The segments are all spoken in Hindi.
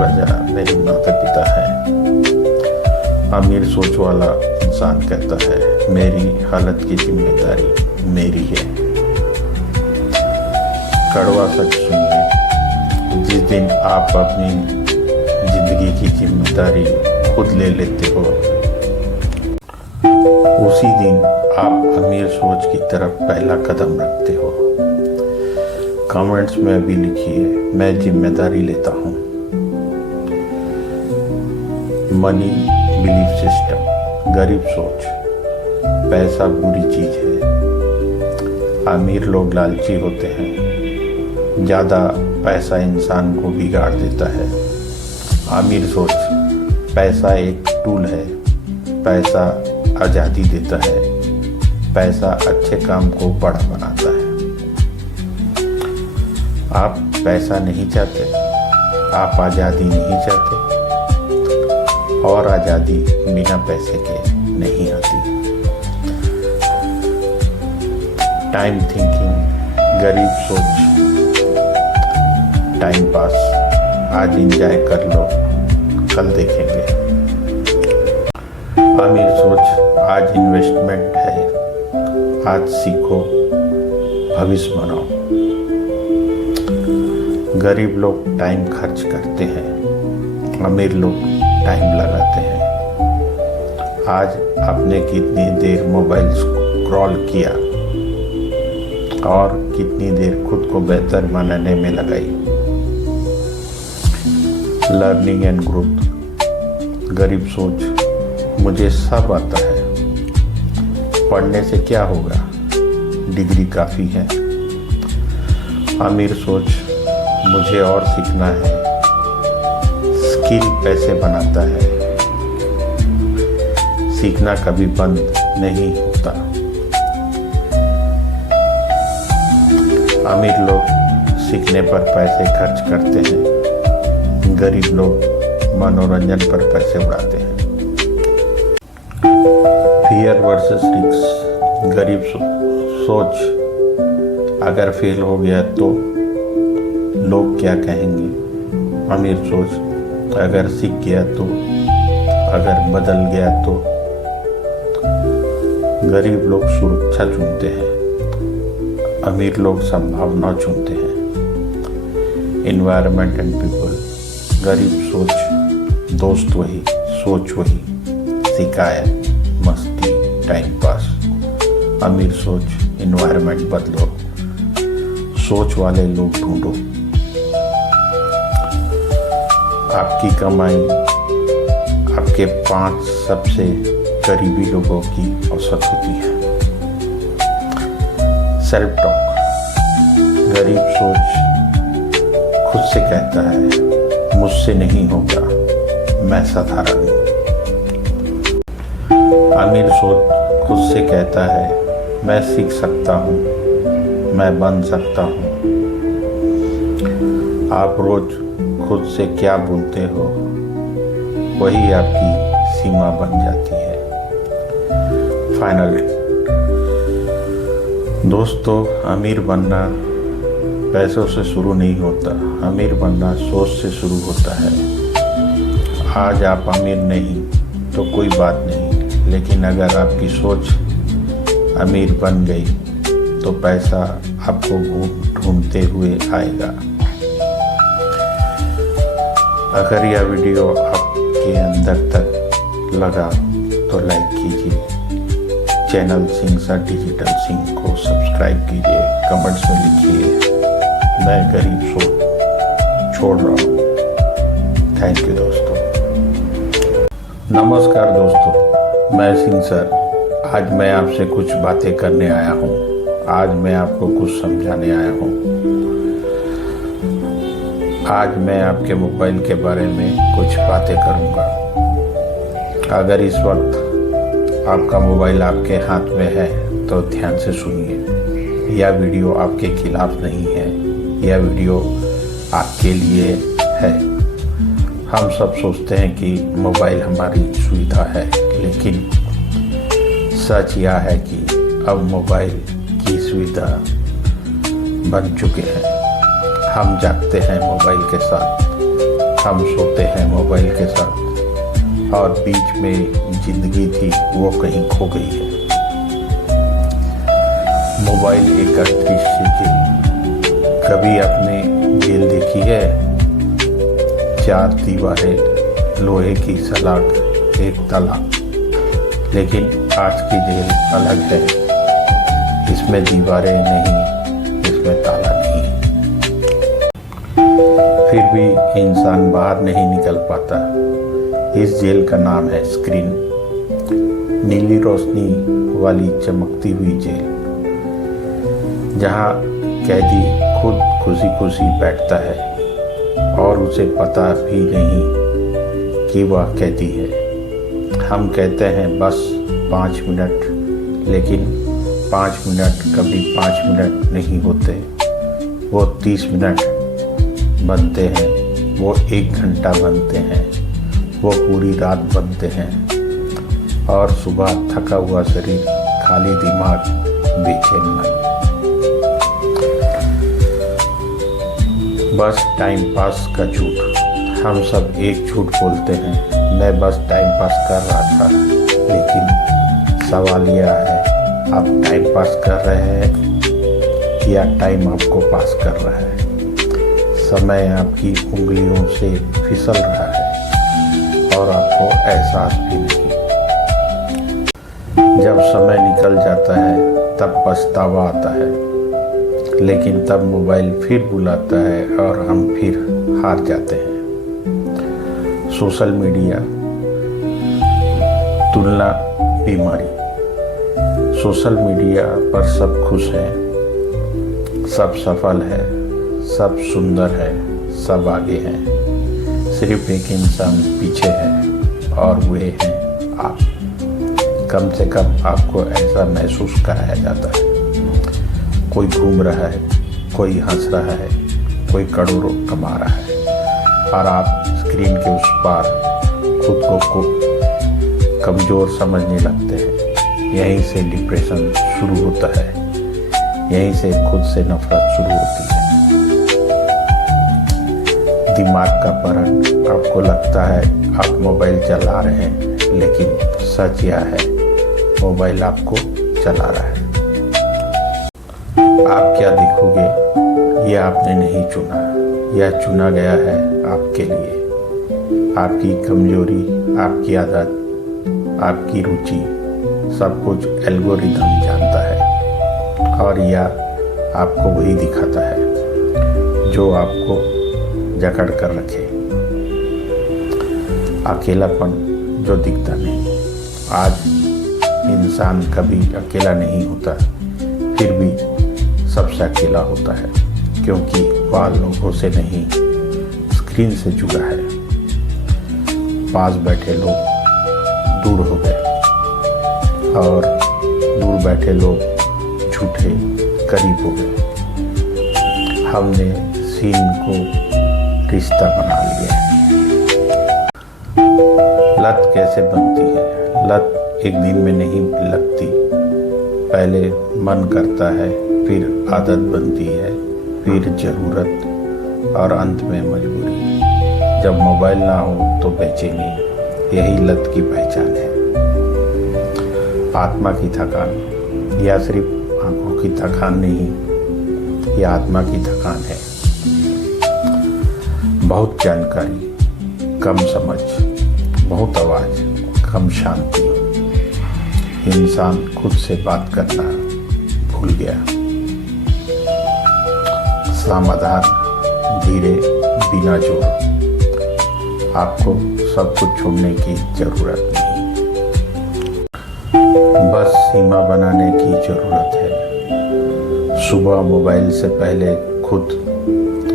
वजह मेरे माता पिता हैं। अमीर सोच वाला इंसान कहता है मेरी हालत की जिम्मेदारी मेरी है। कड़वा सच सुनिए, जिस दिन आप अपनी जिंदगी की जिम्मेदारी खुद ले लेते हो उसी दिन आप अमीर सोच की तरफ पहला कदम रखते हो। कमेंट्स में अभी लिखिए मैं जिम्मेदारी लेता हूँ। मनी बिलीफ सिस्टम, गरीब सोच। पैसा बुरी चीज है। अमीर लोग लालची होते हैं। ज़्यादा पैसा इंसान को बिगाड़ देता है। अमीर सोच, पैसा एक टूल है। पैसा आज़ादी देता है। पैसा अच्छे काम को बड़ा बनाता है। आप पैसा नहीं चाहते, आप आज़ादी नहीं चाहते, और आज़ादी बिना पैसे के नहीं आती। टाइम थिंकिंग, गरीब सोच। टाइम पास, आज एंजॉय कर लो, कल देखेंगे। अमीर सोच, आज इन्वेस्टमेंट है, आज सीखो, भविष्य बनाओ। गरीब लोग टाइम खर्च करते हैं, अमीर लोग टाइम लगाते हैं। आज आपने कितनी देर मोबाइल स्क्रॉल किया और कितनी देर खुद को बेहतर बनाने में लगाई। लर्निंग एंड ग्रोथ, गरीब सोच, मुझे सब आता है, पढ़ने से क्या होगा, डिग्री काफ़ी है। अमीर सोच, मुझे और सीखना है, स्किल पैसे बनाता है। सीखना कभी बंद नहीं होता। अमीर लोग सीखने पर पैसे खर्च करते हैं, गरीब लोग मनोरंजन पर पैसे उड़ाते हैं। फियर वर्सेस रिस्क, गरीब सोच, अगर फेल हो गया तो लोग क्या कहेंगे। अमीर सोच, अगर सीख गया तो, अगर बदल गया तो। गरीब लोग सुरक्षा चुनते हैं, अमीर लोग संभावना चुनते हैं। एनवायरनमेंट एंड पीपल, गरीब सोच, दोस्त वही, सोच वही, शिकायत, मस्ती, टाइम पास। अमीर सोच, एनवायरनमेंट बदलो, सोच वाले लोग ढूंढो। आपकी कमाई आपके 5 सबसे करीबी लोगों की औसत होती है। सेल्फ टॉक, गरीब सोच खुद से कहता है मुझसे नहीं होगा, मैं साधारण हूँ। अमीर सोच खुद से कहता है मैं सीख सकता हूँ, मैं बन सकता हूँ। आप रोज खुद से क्या बोलते हो वही आपकी सीमा बन जाती है। फाइनल दोस्तों, अमीर बनना पैसों से शुरू नहीं होता, अमीर बनना सोच से शुरू होता है। आज आप अमीर नहीं तो कोई बात नहीं, लेकिन अगर आपकी सोच अमीर बन गई तो पैसा आपको ढूंढते हुए आएगा। अगर यह वीडियो आपके अंदर तक लगा तो लाइक कीजिए, channel Singh sir digital Singh को सब्सक्राइब कीजिए, कमेंट्स में लिखिए मैं गरीब सोच छोड़ रहा हूँ। थैंक यू दोस्तों। नमस्कार दोस्तों, मैं सिंह सर। आज मैं आपसे कुछ बातें करने आया हूँ। आज मैं आपको कुछ समझाने आया हूँ। आज मैं आपके मोबाइल के बारे में कुछ बातें करूँगा। अगर इस वक्त आपका मोबाइल आपके हाथ में है तो ध्यान से सुनिए। यह वीडियो आपके खिलाफ नहीं है, यह वीडियो आपके लिए है। हम सब सोचते हैं कि मोबाइल हमारी सुविधा है, लेकिन सच यह है कि अब मोबाइल की सुविधा बन चुके हैं। हम जागते हैं मोबाइल के साथ, हम सोते हैं मोबाइल के साथ और बीच में जिंदगी थी वो कहीं खो गई है। मोबाइल एक अदृश्य जेल। कभी आपने जेल देखी है? 4 दीवारें, लोहे की सलाख, एक ताला। लेकिन आज की जेल अलग है। इसमें दीवारें नहीं, इसमें ताला नहीं। फिर भी इंसान बाहर नहीं निकल पाता। इस जेल का नाम है स्क्रीन। नीली रोशनी वाली चमकती हुई जेल, जहाँ कैदी खुद खुशी खुशी बैठता है और उसे पता भी नहीं कि वह कैदी है। हम कहते हैं बस 5 मिनट, लेकिन 5 मिनट कभी 5 मिनट नहीं होते। वो 30 मिनट बनते हैं, वो 1 घंटा बनते हैं, वो पूरी रात बनते हैं और सुबह थका हुआ शरीर, खाली दिमाग, बेचैन मन। बस टाइम पास का झूठ। हम सब एक झूठ बोलते हैं, मैं बस टाइम पास कर रहा था। लेकिन सवाल यह है, आप टाइम पास कर रहे हैं या टाइम आपको पास कर रहा है? समय आपकी उंगलियों से फिसल रहा है और आपको एहसास भी नहीं। जब समय निकल जाता है तब पछतावा आता है, लेकिन तब मोबाइल फिर बुलाता है और हम फिर हार जाते हैं। सोशल मीडिया तुलना बीमारी। सोशल मीडिया पर सब खुश हैं, सब सफल है, सब सुंदर है, सब आगे हैं। सिर्फ एक इंसान पीछे है और वे हैं आप। कम से कम आपको ऐसा महसूस कराया जाता है। कोई घूम रहा है, कोई हंस रहा है, कोई करोड़ों कमा रहा है और आप स्क्रीन के उस पार खुद को कमज़ोर समझने लगते हैं। यहीं से डिप्रेशन शुरू होता है, यहीं से खुद से नफरत शुरू होती है। दिमाग का परण। आपको लगता है आप मोबाइल चला रहे हैं, लेकिन सच यह है, मोबाइल आपको चला रहा है। आप क्या देखोगे यह आपने नहीं चुना, यह चुना गया है आपके लिए। आपकी कमजोरी, आपकी आदत, आपकी रुचि, सब कुछ एल्गोरिदम जानता है और यह आपको वही दिखाता है जो आपको जकड़ कर रखे। अकेलापन जो दिखता नहीं। आज इंसान कभी अकेला नहीं होता, फिर भी सबसे अकेला होता है, क्योंकि वह लोगों से नहीं, स्क्रीन से जुड़ा है। पास बैठे लोग दूर हो गए और दूर बैठे लोग झूठे करीब हो गए। हमने सीन को रिश्ता बना लिया है। लत कैसे बनती है? लत एक दिन में नहीं लगती। पहले मन करता है, फिर आदत बनती है, फिर जरूरत और अंत में मजबूरी। जब मोबाइल ना हो तो बेचैनी, यही लत की पहचान है। आत्मा की थकान, या सिर्फ आंखों की थकान नहीं, यह आत्मा की थकान है। बहुत जानकारी, कम समझ, बहुत आवाज, कम शांति। इंसान खुद से बात करना भूल गया। समाधान धीरे, बिना जोर। आपको सब कुछ छोड़ने की जरूरत नहीं, बस सीमा बनाने की जरूरत है। सुबह मोबाइल से पहले खुद,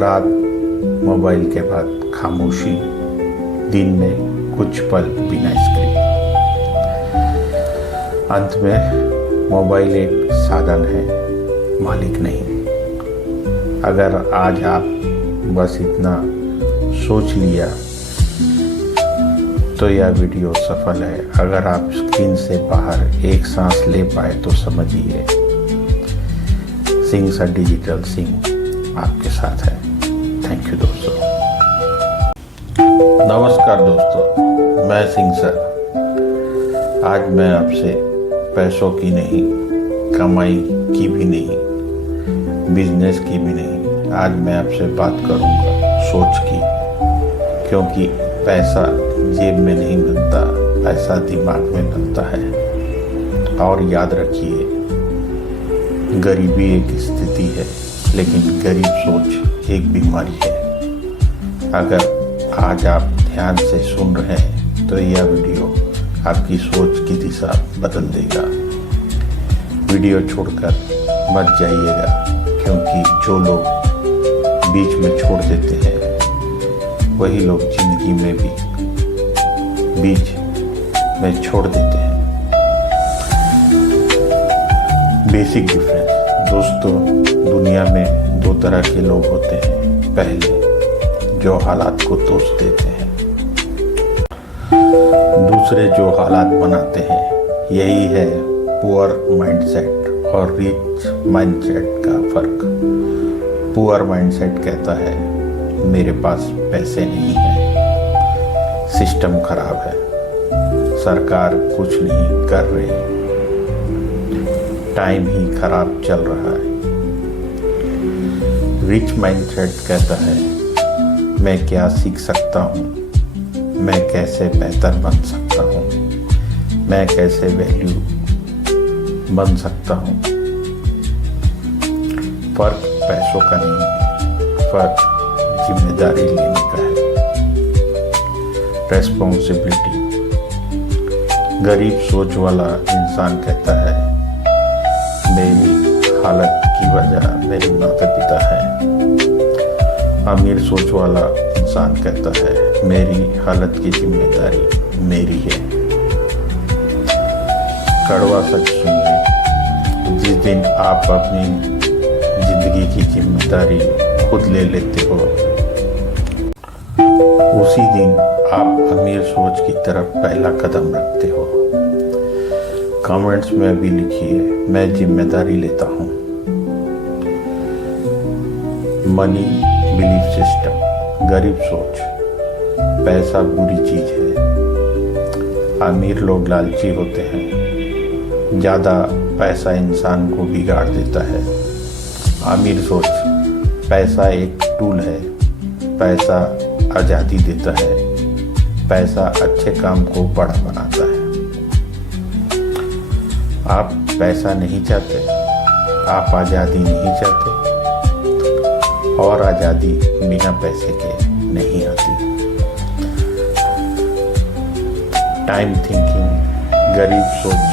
रात मोबाइल के बाद खामोशी, दिन में कुछ पल बिना स्क्रीन। अंत में मोबाइल एक साधन है, मालिक नहीं। अगर आज आप बस इतना सोच लिया तो यह वीडियो सफल है। अगर आप स्क्रीन से बाहर एक सांस ले पाए तो समझिए, सिंह सा डिजिटल सिंह आपके साथ है। थैंक यू दोस्तों। नमस्कार दोस्तों, मैं सिंह सर। आज मैं आपसे पैसों की नहीं, कमाई की भी नहीं, बिजनेस की भी नहीं, आज मैं आपसे बात करूंगा सोच की। क्योंकि पैसा जेब में नहीं बनता, पैसा दिमाग में बनता है। और याद रखिए, गरीबी एक स्थिति है, लेकिन गरीब सोच एक बीमारी है। अगर आज आप ध्यान से सुन रहे हैं तो यह वीडियो आपकी सोच की दिशा बदल देगा। वीडियो छोड़कर मत जाइएगा, क्योंकि जो लोग बीच में छोड़ देते हैं वही लोग जिंदगी में भी बीच में छोड़ देते हैं। बेसिक डिफरेंस दोस्तों, दुनिया में दो तरह के लोग होते हैं। पहले जो हालात को दोष देते हैं, दूसरे जो हालात बनाते हैं। यही है पुअर माइंडसेट और रिच माइंडसेट का फर्क। पुअर माइंडसेट कहता है मेरे पास पैसे नहीं है, सिस्टम खराब है, सरकार कुछ नहीं कर रही, टाइम ही खराब चल रहा है। रिच माइंडसेट कहता है मैं क्या सीख सकता हूँ, मैं कैसे बेहतर बन सकता हूँ, मैं कैसे वैल्यू बन सकता हूँ। फर्क पैसों का नहीं है, फर्क जिम्मेदारी लेने का है, रेस्पॉन्सिबिलिटी। गरीब सोच वाला इंसान कहता है मेरी हालत की वजह मेरे माता पिता है। अमीर सोच वाला इंसान कहता है मेरी हालत की जिम्मेदारी मेरी है। कड़वा सच सुनिए, जिस दिन आप अपनी जिंदगी की जिम्मेदारी खुद ले लेते हो, उसी दिन आप अमीर सोच की तरफ पहला कदम रखते हो। कमेंट्स में भी लिखिए मैं जिम्मेदारी लेता हूँ। मनी बिलीफ सिस्टम, गरीब सोच, पैसा बुरी चीज है। अमीर लोग लालची होते हैं, ज़्यादा पैसा इंसान को बिगाड़ देता है। अमीर सोच, पैसा एक टूल है, पैसा आज़ादी देता है, पैसा अच्छे काम को बड़ा बनाता है। आप पैसा नहीं चाहते, आप आज़ादी नहीं चाहते, और आज़ादी बिना पैसे के नहीं आती। टाइम थिंकिंग, गरीब सोच,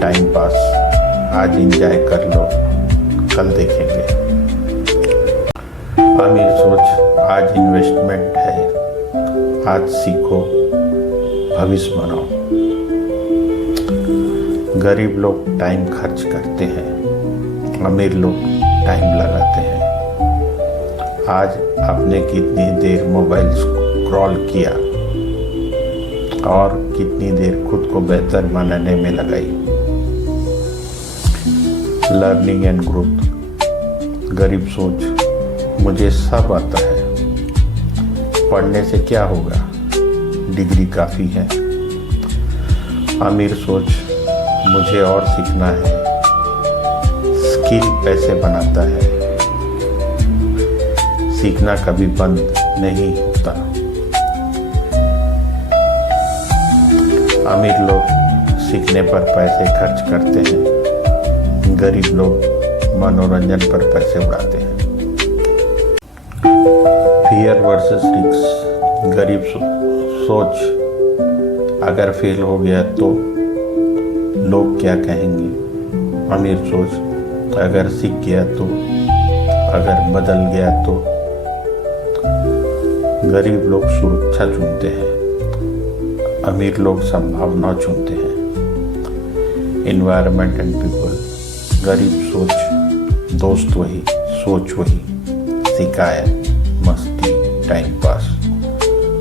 टाइम पास, आज एंजॉय कर लो, कल देखेंगे। अमीर सोच, आज इन्वेस्टमेंट है, आज सीखो, भविष्य बनाओ। गरीब लोग टाइम खर्च करते हैं, अमीर लोग टाइम लगाते हैं। आज आपने कितनी देर मोबाइल स्क्रॉल किया और कितनी देर खुद को बेहतर बनाने में लगाई। लर्निंग एंड ग्रोथ, गरीब सोच, मुझे सब आता है, पढ़ने से क्या होगा, डिग्री काफ़ी है। अमीर सोच, मुझे और सीखना है, स्किल पैसे बनाता है, सीखना कभी बंद नहीं होता। अमीर लोग सीखने पर पैसे खर्च करते हैं, गरीब लोग मनोरंजन पर पैसे उड़ाते हैं। फियर वर्सेस रिस्क, गरीब सोच, अगर फेल हो गया तो लोग क्या कहेंगे। अमीर सोच, अगर सीख गया तो, अगर बदल गया तो। गरीब लोग सुरक्षा चुनते हैं, अमीर लोग संभावना चुनते हैं। एनवायरनमेंट एंड पीपल, गरीब सोच, दोस्त वही, सोच वही, शिकायत, मस्ती, टाइम पास।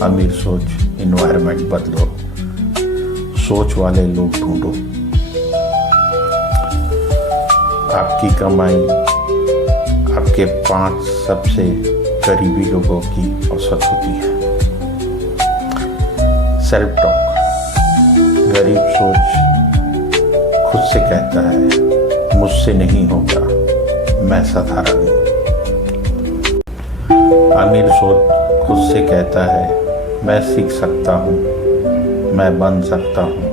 अमीर सोच, एनवायरनमेंट बदलो, सोच वाले लोग ढूंढो। आपकी कमाई आपके 5 सबसे गरीबी लोगों की औसत होती है। सेल्फ टॉक, गरीब सोच खुद से कहता है मुझसे नहीं होगा, मैं साधारण हूँ। अमीर सोच खुद से कहता है मैं सीख सकता हूँ, मैं बन सकता हूँ।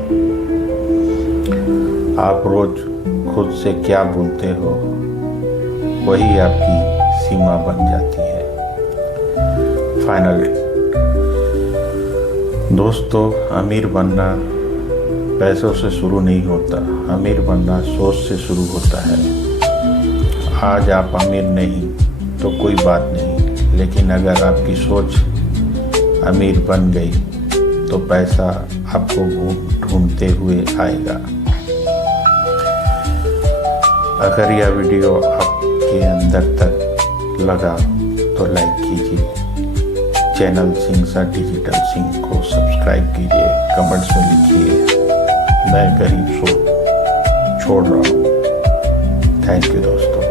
आप रोज खुद से क्या बोलते हो वही आपकी सीमा बन जाती है। फाइनल दोस्तों, अमीर बनना पैसों से शुरू नहीं होता, अमीर बनना सोच से शुरू होता है। आज आप अमीर नहीं तो कोई बात नहीं, लेकिन अगर आपकी सोच अमीर बन गई तो पैसा आपको ढूंढते हुए आएगा। अगर यह वीडियो आपके अंदर तक लगा तो लाइक कीजिए, चैनल सिंह सा डिजिटल सिंह को सब्सक्राइब कीजिए, कमेंट्स में लिखिए मैं गरीब सोच छोड़ रहा हूँ। थैंक यू दोस्तों।